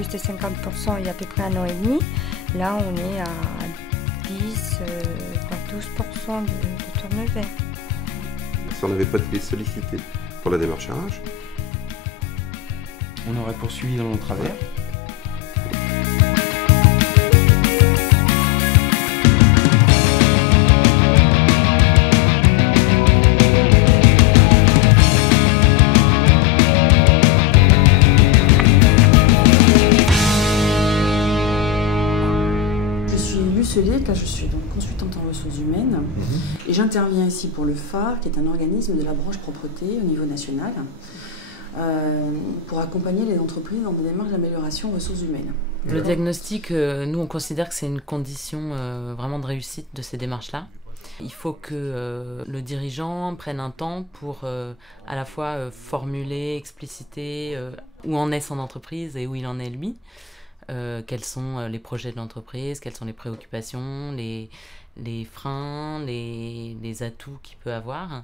plus de 50% il y a à peu près 1 an et demi. Là, on est à 10, voire 12% de turnover. Si on n'avait pas été sollicité pour la démarchage, on aurait poursuivi dans nos travers. Là, je suis donc consultante en ressources humaines et j'interviens ici pour le phare, qui est un organisme de la branche propreté au niveau national, pour accompagner les entreprises dans des démarches d'amélioration ressources humaines. Le diagnostic, nous on considère que c'est une condition vraiment de réussite de ces démarches-là. Il faut que le dirigeant prenne un temps pour à la fois formuler, expliciter où en est son entreprise et où il en est lui. Quels sont les projets de l'entreprise, quelles sont les préoccupations, les freins, les atouts qu'il peut avoir.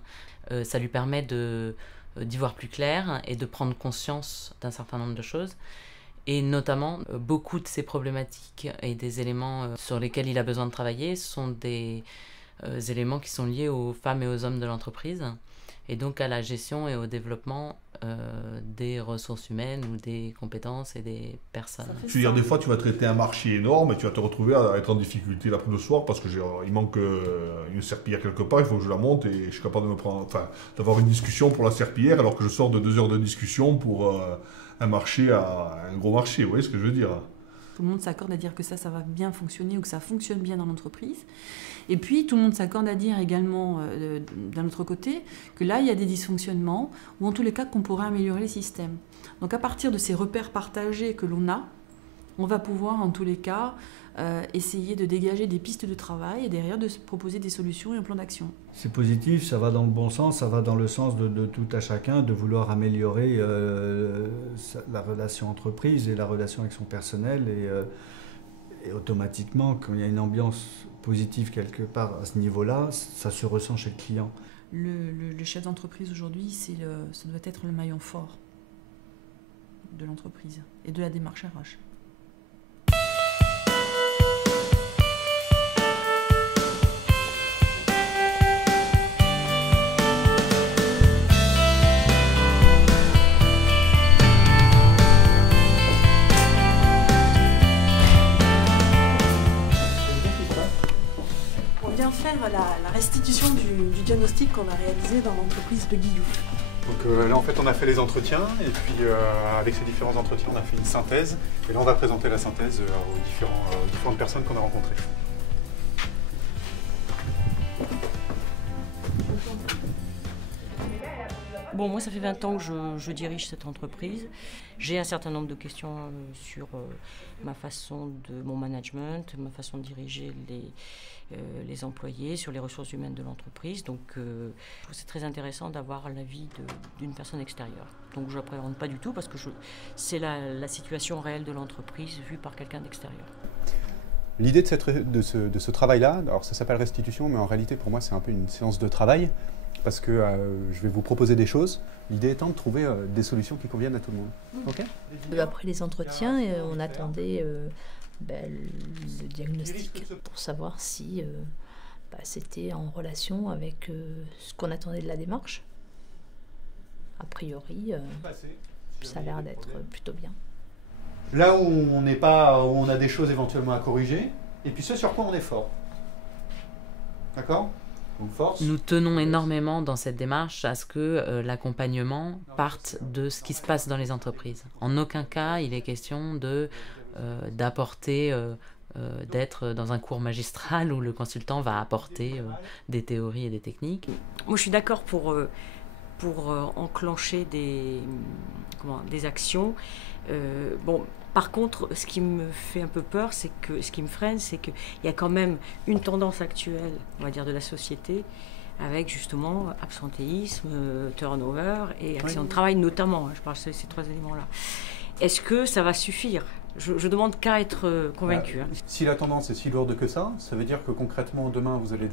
Ça lui permet d'y voir plus clair et de prendre conscience d'un certain nombre de choses. Et notamment, beaucoup de ces problématiques et des éléments sur lesquels il a besoin de travailler sont des éléments qui sont liés aux femmes et aux hommes de l'entreprise, et donc à la gestion et au développement des ressources humaines ou des compétences et des personnes. Je veux dire, des fois, tu vas traiter un marché énorme et tu vas te retrouver à être en difficulté le soir parce que il manque une serpillière quelque part, il faut que je la monte et je suis capable d'avoir une discussion pour la serpillière alors que je sors de 2 heures de discussion pour un marché, un gros marché. Vous voyez ce que je veux dire ? Tout le monde s'accorde à dire que ça va bien fonctionner ou que ça fonctionne bien dans l'entreprise. Et puis, tout le monde s'accorde à dire également, d'un autre côté, que là, il y a des dysfonctionnements ou en tous les cas qu'on pourrait améliorer les systèmes. Donc, à partir de ces repères partagés que l'on a, on va pouvoir, en tous les cas, essayer de dégager des pistes de travail et derrière de se proposer des solutions et un plan d'action. C'est positif, ça va dans le bon sens, ça va dans le sens de tout à chacun, de vouloir améliorer la relation entreprise et la relation avec son personnel. Et automatiquement, quand il y a une ambiance positive quelque part à ce niveau-là, ça se ressent chez le client. Le chef d'entreprise aujourd'hui, ça doit être le maillon fort de l'entreprise et de la démarche RH. Faire la restitution du diagnostic qu'on a réalisé dans l'entreprise de Guillou. Donc là en fait on a fait les entretiens et puis avec ces différents entretiens on a fait une synthèse et là on va présenter la synthèse aux différentes personnes qu'on a rencontrées. Bon, moi ça fait 20 ans que je dirige cette entreprise. J'ai un certain nombre de questions sur ma façon de mon management, ma façon de diriger les employés, sur les ressources humaines de l'entreprise. Donc je trouve c'est très intéressant d'avoir l'avis d'une personne extérieure. Donc je n'appréhende pas du tout parce que c'est la situation réelle de l'entreprise vue par quelqu'un d'extérieur. L'idée de ce travail-là, alors ça s'appelle restitution, mais en réalité pour moi c'est un peu une séance de travail parce que je vais vous proposer des choses. L'idée étant de trouver des solutions qui conviennent à tout le monde. Okay ? Après les entretiens, on attendait le diagnostic pour savoir si c'était en relation avec ce qu'on attendait de la démarche. A priori, ça a l'air d'être plutôt bien. Là où on n'est pas, où on a des choses éventuellement à corriger, et puis ce sur quoi on est fort. D'accord ? Donc force. Nous tenons énormément dans cette démarche à ce que l'accompagnement parte de ce qui se passe dans les entreprises. En aucun cas, il est question d'apporter, d'être dans un cours magistral où le consultant va apporter des théories et des techniques. Moi, je suis d'accord pour enclencher des actions. Par contre, ce qui me fait un peu peur, ce qui me freine, c'est qu'il y a quand même une tendance actuelle, on va dire, de la société, avec justement absentéisme, turnover et accident de travail notamment. Je parle de ces 3 éléments-là. Est-ce que ça va suffire ? Je demande qu'à être convaincu. Si la tendance est si lourde que ça veut dire que concrètement, demain, vous allez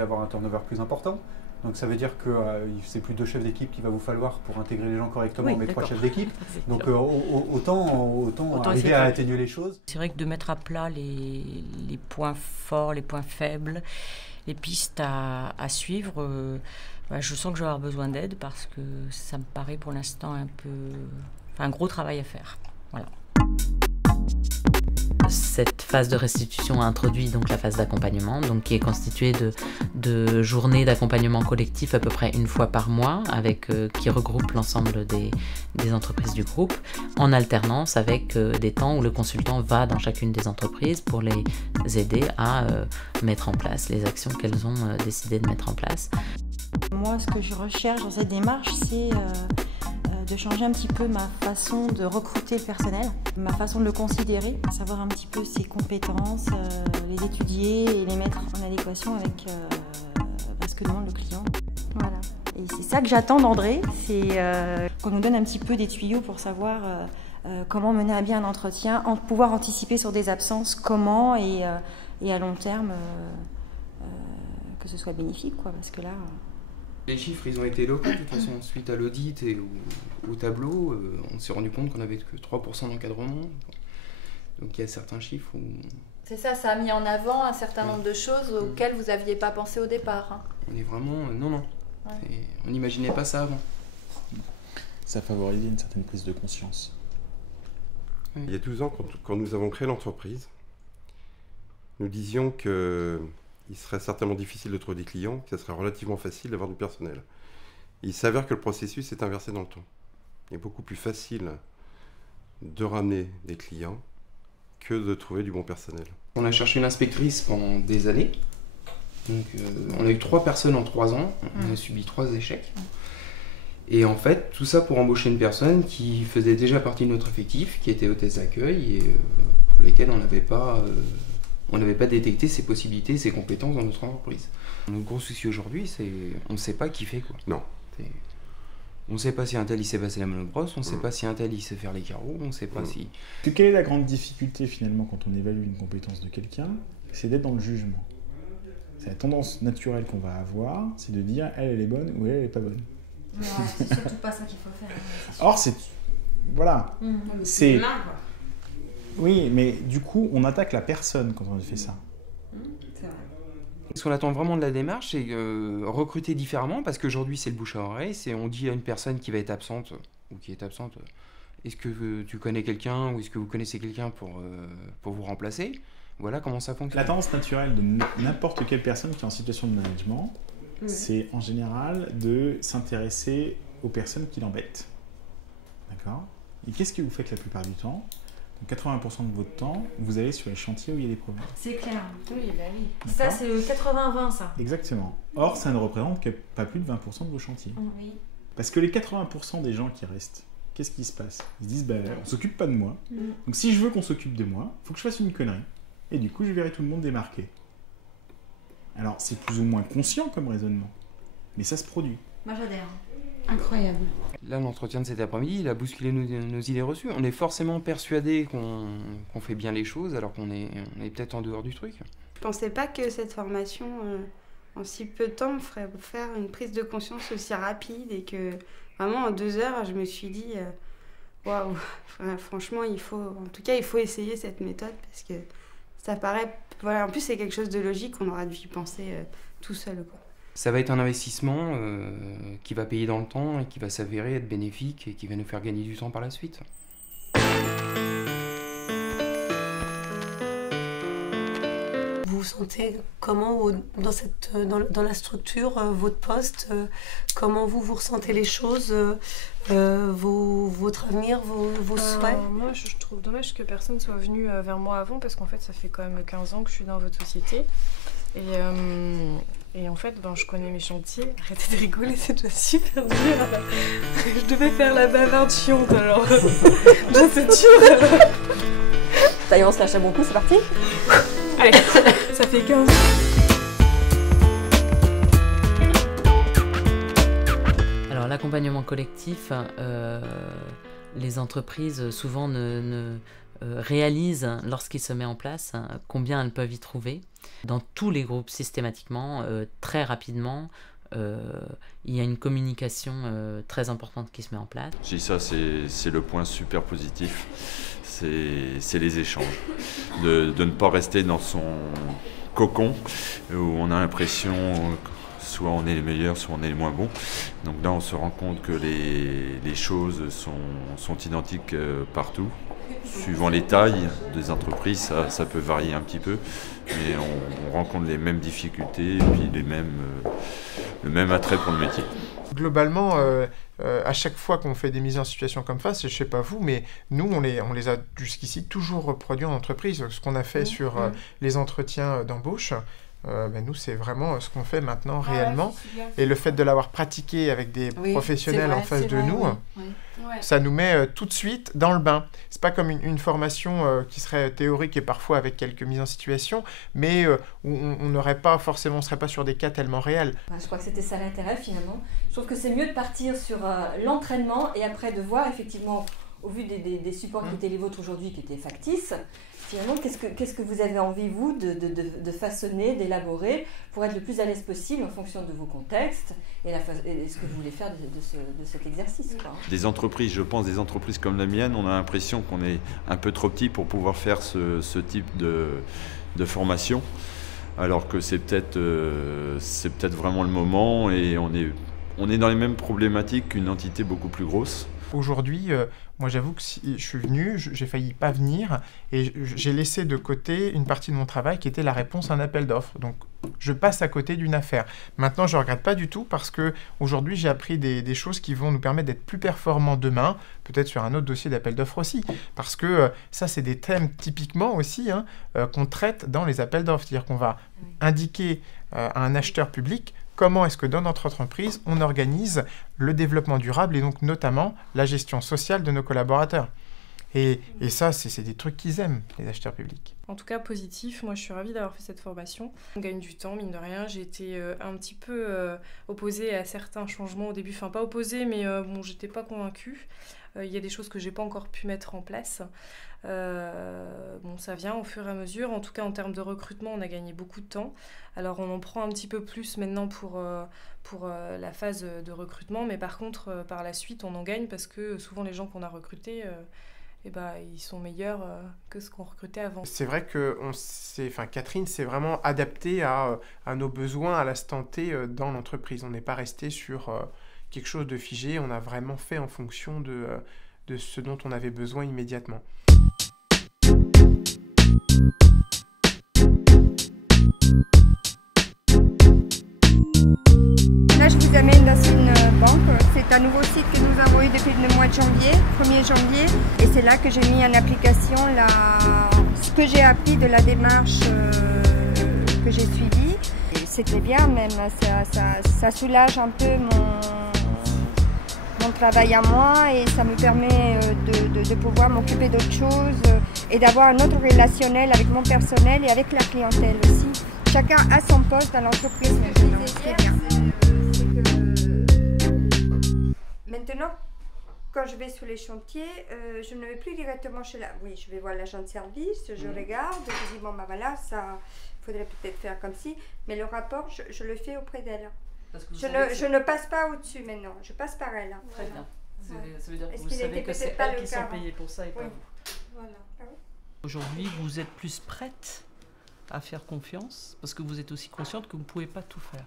avoir un turnover plus important. Donc ça veut dire que c'est plus 2 chefs d'équipe qu'il va vous falloir pour intégrer les gens correctement, Oui, mais 3 d'accord. chefs d'équipe. Donc autant arriver à atténuer les choses. C'est vrai que de mettre à plat les points forts, les points faibles, les pistes à suivre, je sens que je vais avoir besoin d'aide parce que ça me paraît pour l'instant un gros travail à faire. Voilà. Cette phase de restitution a introduit donc la phase d'accompagnement, donc qui est constituée de journées d'accompagnement collectif à peu près 1 fois par mois, qui regroupe l'ensemble des entreprises du groupe, en alternance avec des temps où le consultant va dans chacune des entreprises pour les aider à mettre en place les actions qu'elles ont décidé de mettre en place. Moi, ce que je recherche dans cette démarche, c'est de changer un petit peu ma façon de recruter le personnel, ma façon de le considérer, savoir un petit peu ses compétences, les étudier et les mettre en adéquation avec ce que demande le client. Voilà. Et c'est ça que j'attends d'André, c'est qu'on nous donne un petit peu des tuyaux pour savoir comment mener à bien un entretien, pouvoir anticiper sur des absences, comment et à long terme que ce soit bénéfique, quoi, parce que là... Les chiffres, ils ont été locaux, de toute façon, suite à l'audit et au tableau, on s'est rendu compte qu'on n'avait que 3% d'encadrement. Donc il y a certains chiffres où... C'est ça, ça a mis en avant un certain nombre de choses auxquelles vous n'aviez pas pensé au départ. Hein. On est vraiment... non. Ouais. On n'imaginait pas ça avant. Ça favorisait une certaine prise de conscience. Oui. Il y a 12 ans, quand nous avons créé l'entreprise, nous disions que... il serait certainement difficile de trouver des clients, que ce serait relativement facile d'avoir du personnel. Il s'avère que le processus est inversé dans le temps. Il est beaucoup plus facile de ramener des clients que de trouver du bon personnel. On a cherché une inspectrice pendant des années. Donc, on a eu 3 personnes en 3 ans. On a subi 3 échecs. Et en fait, tout ça pour embaucher une personne qui faisait déjà partie de notre effectif, qui était hôtesse d'accueil et pour lesquelles on n'avait pas détecté ses possibilités, ses compétences dans notre entreprise. Notre gros souci aujourd'hui, c'est on ne sait pas qui fait quoi. Non. On ne sait pas si un tel il sait passer la monobrosse, on ne sait pas si un tel il sait faire les carreaux, on ne sait pas si... Quelle est la grande difficulté finalement quand on évalue une compétence de quelqu'un? C'est d'être dans le jugement. C'est la tendance naturelle qu'on va avoir, c'est de dire elle est bonne ou elle est pas bonne. Ouais, c'est surtout pas ça qu'il faut faire. Or c'est... Voilà. C'est... Humain, quoi. Oui, mais du coup, on attaque la personne quand on fait ça. C'est vrai. Ce qu'on attend vraiment de la démarche, c'est recruter différemment, parce qu'aujourd'hui, c'est le bouche à oreille. On dit à une personne qui va être absente, ou qui est absente, est-ce que tu connais quelqu'un, ou est-ce que vous connaissez quelqu'un pour vous remplacer? Voilà comment ça fonctionne. La tendance naturelle de n'importe quelle personne qui est en situation de management, c'est en général de s'intéresser aux personnes qui l'embêtent. D'accord? Et qu'est-ce que vous faites la plupart du temps? 80% de votre temps, vous allez sur les chantiers où il y a des problèmes. C'est clair. Oui, bah oui. Ça, c'est le 80-20, ça. Exactement. Or, ça ne représente que pas plus de 20% de vos chantiers. Oui. Parce que les 80% des gens qui restent, qu'est-ce qui se passe? Ils se disent, on s'occupe pas de moi. Donc si je veux qu'on s'occupe de moi, il faut que je fasse une connerie. Et du coup, je verrai tout le monde démarquer. Alors, c'est plus ou moins conscient comme raisonnement. Mais ça se produit. Moi, j'adhère. Incroyable. Là, l'entretien de cet après-midi, il a bousculé nos idées reçues. On est forcément persuadé qu'on fait bien les choses, alors qu'on est peut-être en dehors du truc. Je pensais pas que cette formation, en si peu de temps, me ferait faire une prise de conscience aussi rapide et que vraiment en 2 heures, je me suis dit, waouh, franchement, il faut essayer cette méthode parce que ça paraît, voilà, en plus c'est quelque chose de logique, on aura dû y penser tout seul, quoi. Ça va être un investissement qui va payer dans le temps et qui va s'avérer être bénéfique et qui va nous faire gagner du temps par la suite. Vous vous sentez comment dans la structure, votre poste, comment vous ressentez les choses, votre avenir, vos souhaits? Moi, je trouve dommage que personne soit venu vers moi avant parce qu'en fait, ça fait quand même 15 ans que je suis dans votre société. Et en fait, je connais mes chantiers. Arrêtez de rigoler, c'est déjà super dur. Je devais faire la bavarde chiante alors. Là, c'est dur alors. Ça y est, on se lâche à bon coup, c'est parti. Allez, ça fait 15 ans. Alors l'accompagnement collectif, les entreprises souvent ne réalisent lorsqu'il se met en place combien elles peuvent y trouver. Dans tous les groupes systématiquement, très rapidement, il y a une communication très importante qui se met en place. Si ça, c'est le point super positif, c'est les échanges. De ne pas rester dans son cocon où on a l'impression soit on est les meilleurs, soit on est les moins bons. Donc là, on se rend compte que les choses sont identiques partout. Suivant les tailles des entreprises, ça peut varier un petit peu, mais on rencontre les mêmes difficultés et puis le même attrait pour le métier. Globalement, à chaque fois qu'on fait des mises en situation comme ça, je ne sais pas vous, mais nous, on les a jusqu'ici toujours reproduits en entreprise. Ce qu'on a fait sur les entretiens d'embauche, nous, c'est vraiment ce qu'on fait maintenant réellement. Et le fait de l'avoir pratiqué avec des professionnels en face de nous, ça nous met tout de suite dans le bain. C'est pas comme une formation qui serait théorique et parfois avec quelques mises en situation, mais où on n'aurait pas forcément, on serait pas sur des cas tellement réels. Je crois que c'était ça l'intérêt finalement. Je trouve que c'est mieux de partir sur l'entraînement et après de voir effectivement, au vu des supports qui étaient les vôtres aujourd'hui, qui étaient factices, finalement, qu'est-ce que vous avez envie, vous, de façonner, d'élaborer pour être le plus à l'aise possible en fonction de vos contextes et ce que vous voulez faire de cet exercice, quoi. Des entreprises, je pense, des entreprises comme la mienne, on a l'impression qu'on est un peu trop petit pour pouvoir faire ce type de formation, alors que c'est peut-être vraiment le moment et on est dans les mêmes problématiques qu'une entité beaucoup plus grosse. Aujourd'hui, moi j'avoue que si je suis venu, j'ai failli pas venir et j'ai laissé de côté une partie de mon travail qui était la réponse à un appel d'offres. Donc je passe à côté d'une affaire. Maintenant, je ne regrette pas du tout parce que aujourd'hui j'ai appris des choses qui vont nous permettre d'être plus performants demain, peut-être sur un autre dossier d'appel d'offres aussi. Parce que ça, c'est des thèmes typiquement aussi qu'on traite dans les appels d'offres. C'est-à-dire qu'on va indiquer à un acheteur public comment est-ce que dans notre entreprise, on organise le développement durable et donc notamment la gestion sociale de nos collaborateurs. Et ça, c'est des trucs qu'ils aiment, les acheteurs publics. En tout cas, positif. Moi, je suis ravie d'avoir fait cette formation. On gagne du temps, mine de rien. J'ai été un petit peu opposée à certains changements au début. Enfin, pas opposée, mais j'étais pas convaincue. Il y a des choses que j'ai pas encore pu mettre en place. Ça vient au fur et à mesure. En tout cas, en termes de recrutement, on a gagné beaucoup de temps. Alors, on en prend un petit peu plus maintenant pour la phase de recrutement. Mais par contre, par la suite, on en gagne parce que souvent, les gens qu'on a recrutés... ils sont meilleurs que ce qu'on recrutait avant. C'est vrai que Catherine s'est vraiment adaptée à nos besoins à l'instant T dans l'entreprise. On n'est pas resté sur quelque chose de figé, on a vraiment fait en fonction de ce dont on avait besoin immédiatement. Là, je vous amène dans une banque. C'est un nouveau site que nous avons eu depuis le mois de janvier, 1er janvier. Et c'est là que j'ai mis en application ce que j'ai appris de la démarche que j'ai suivie. C'était bien même, ça soulage un peu mon travail à moi et ça me permet de pouvoir m'occuper d'autres choses et d'avoir un autre relationnel avec mon personnel et avec la clientèle aussi. Chacun a son poste dans l'entreprise maintenant, c'est bien. Maintenant, quand je vais sur les chantiers, je ne vais plus directement chez la... Oui, je vais voir l'agent de service, je regarde, je dis bon ben voilà, ça faudrait peut-être faire comme ci, mais le rapport, je le fais auprès d'elle. Je ne passe pas au-dessus maintenant, je passe par elle. Très bien. Ça veut dire que Est-ce vous qu'il savez était que c'est peut-être pas elles le qui sont cas payées pour ça et pas Oui. vous. Voilà. Ah oui. Aujourd'hui, vous êtes plus prête à faire confiance parce que vous êtes aussi consciente que vous ne pouvez pas tout faire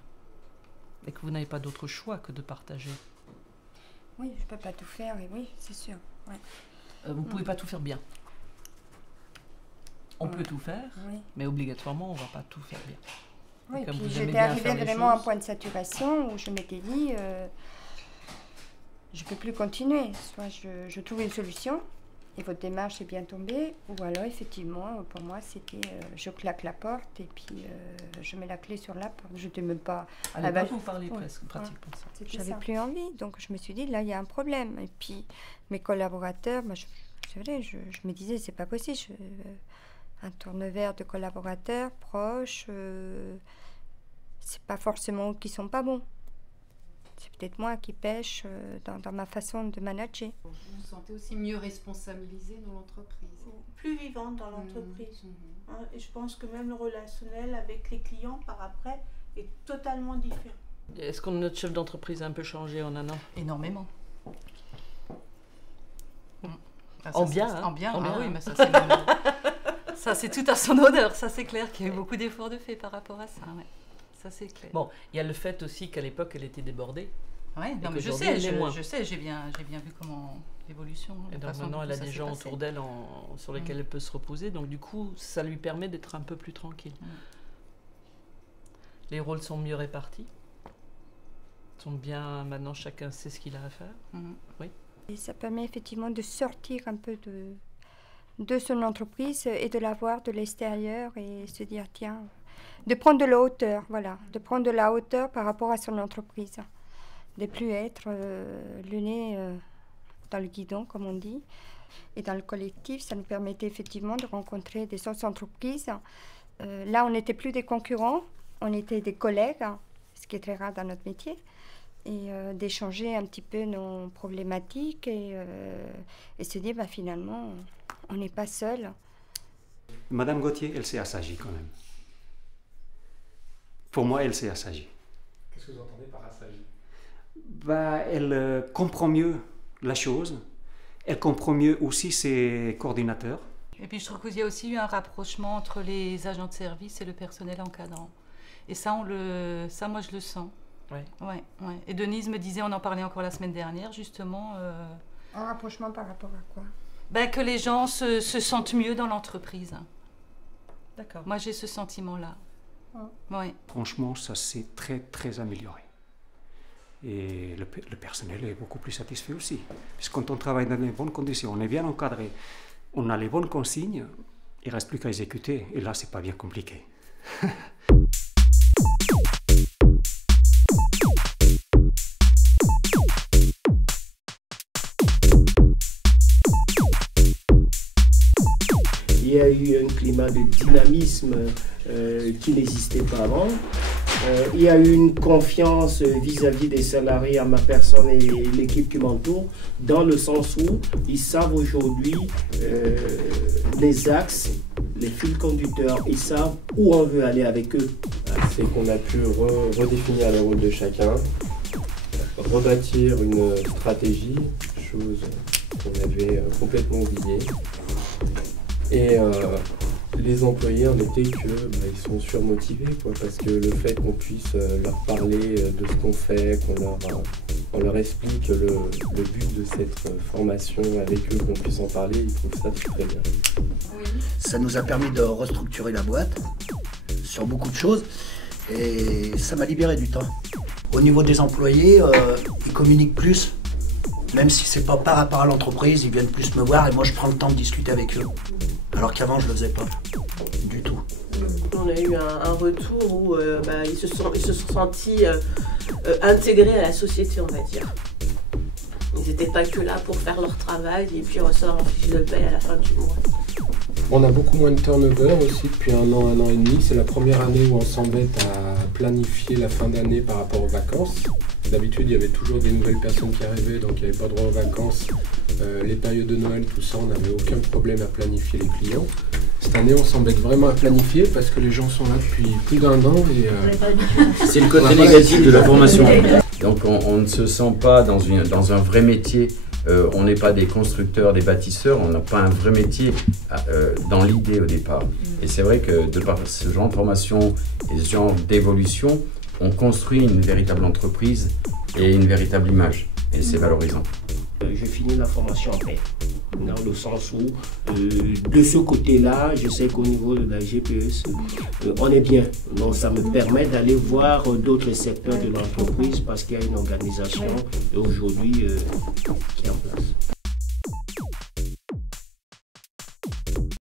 et que vous n'avez pas d'autre choix que de partager. Oui, je ne peux pas tout faire, et oui, c'est sûr. Ouais. Vous ne pouvez pas tout faire bien. On peut tout faire, mais obligatoirement, on ne va pas tout faire bien. Oui, et puis j'étais arrivée vraiment à un point de saturation où je m'étais dit, je ne peux plus continuer. Soit je trouve une solution, et votre démarche est bien tombée, ou alors effectivement, pour moi, c'était je claque la porte et puis je mets la clé sur la porte. Je n'étais même pas... vous parlez presque pratique pour ça. J'avais plus envie, donc je me suis dit, là, il y a un problème. Et puis, mes collaborateurs, c'est vrai, je me disais, c'est pas possible. Un tourne-vers de collaborateurs proches, c'est pas forcément eux qui sont pas bons. C'est peut-être moi qui pêche dans ma façon de manager. Vous vous sentez aussi mieux responsabilisé dans l'entreprise? Plus vivante dans l'entreprise. Et je pense que même le relationnel avec les clients par après est totalement différent. Est-ce que notre chef d'entreprise a un peu changé en un an? Énormément. En bien, hein? En bien, En bien, oui, hein. mais ça c'est normal. Ça c'est tout à son honneur, ça c'est clair qu'il y a eu beaucoup d'efforts de fait par rapport à ça, ouais. Ça c'est clair. Bon, il y a le fait aussi qu'à l'époque, elle était débordée. Ouais, non, mais je sais, j'ai bien vu comment l'évolution. Et donc maintenant, elle a des gens autour d'elle sur lesquels elle peut se reposer, donc du coup, ça lui permet d'être un peu plus tranquille. Les rôles sont mieux répartis. Sont bien, maintenant chacun sait ce qu'il a à faire. Oui. Et ça permet effectivement de sortir un peu de son entreprise et de la voir de l'extérieur et se dire, tiens, de prendre de la hauteur, voilà, de prendre de la hauteur par rapport à son entreprise. De plus être le nez dans le guidon, comme on dit. Et dans le collectif, ça nous permettait effectivement de rencontrer des autres entreprises. Là, on n'était plus des concurrents, on était des collègues, ce qui est très rare dans notre métier. Et d'échanger un petit peu nos problématiques et se dire, bah, finalement, on n'est pas seul. Madame Gauthier, elle s'est assagie quand même. Pour moi, elle s'est assagie. Qu'est-ce que vous entendez par assagie? Bah, elle comprend mieux la chose. Elle comprend mieux aussi ses coordinateurs. Et puis je trouve qu'il y a aussi eu un rapprochement entre les agents de service et le personnel encadrant. Et ça, ça moi, je le sens. Ouais. Ouais. Et Denise me disait, on en parlait encore la semaine dernière, justement. Un rapprochement par rapport à quoi? Ben, que les gens se sentent mieux dans l'entreprise. D'accord. Moi, j'ai ce sentiment-là. Ouais. Franchement, ça s'est très, très amélioré. Et le personnel est beaucoup plus satisfait aussi. Parce que quand on travaille dans les bonnes conditions, on est bien encadré, on a les bonnes consignes, il ne reste plus qu'à exécuter. Et là, c'est pas bien compliqué. Il y a eu un climat de dynamisme qui n'existait pas avant. Il y a eu une confiance vis-à-vis des salariés, à ma personne et l'équipe qui m'entoure, dans le sens où ils savent aujourd'hui les axes, les fils conducteurs, ils savent où on veut aller avec eux. C'est qu'on a pu redéfinir le rôle de chacun, rebâtir une stratégie, chose qu'on avait complètement oubliée. Et les employés en étaient ils sont surmotivés, parce que le fait qu'on puisse leur parler de ce qu'on fait, qu'on leur explique le but de cette formation avec eux, qu'on puisse en parler, ils trouvent ça très bien. Ça nous a permis de restructurer la boîte sur beaucoup de choses et ça m'a libéré du temps. Au niveau des employés, ils communiquent plus, même si c'est pas par rapport à l'entreprise, ils viennent plus me voir et moi je prends le temps de discuter avec eux. Alors qu'avant, je ne le faisais pas du tout. On a eu un retour où ils se sont sentis intégrés à la société, on va dire. Ils n'étaient pas que là pour faire leur travail et puis recevoir un fiche de paie à la fin du mois. On a beaucoup moins de turnover aussi depuis un an et demi. C'est la première année où on s'embête à planifier la fin d'année par rapport aux vacances. D'habitude, il y avait toujours des nouvelles personnes qui arrivaient, donc il n'y avait pas droit aux vacances. Les périodes de Noël, tout ça, on n'avait aucun problème à planifier les clients. Cette année, on s'embête vraiment à planifier parce que les gens sont là depuis plus d'1 an. C'est le côté négatif de la formation. Donc on ne se sent pas dans un vrai métier. On n'est pas des constructeurs, des bâtisseurs, on n'a pas un vrai métier dans l'idée au départ. Et c'est vrai que de par ce genre de formation et ce genre d'évolution, on construit une véritable entreprise et une véritable image. Et c'est valorisant. Je finis la formation en paix, dans le sens où, de ce côté-là, je sais qu'au niveau de la GPS, on est bien. Donc ça me permet d'aller voir d'autres secteurs de l'entreprise parce qu'il y a une organisation aujourd'hui qui est en place.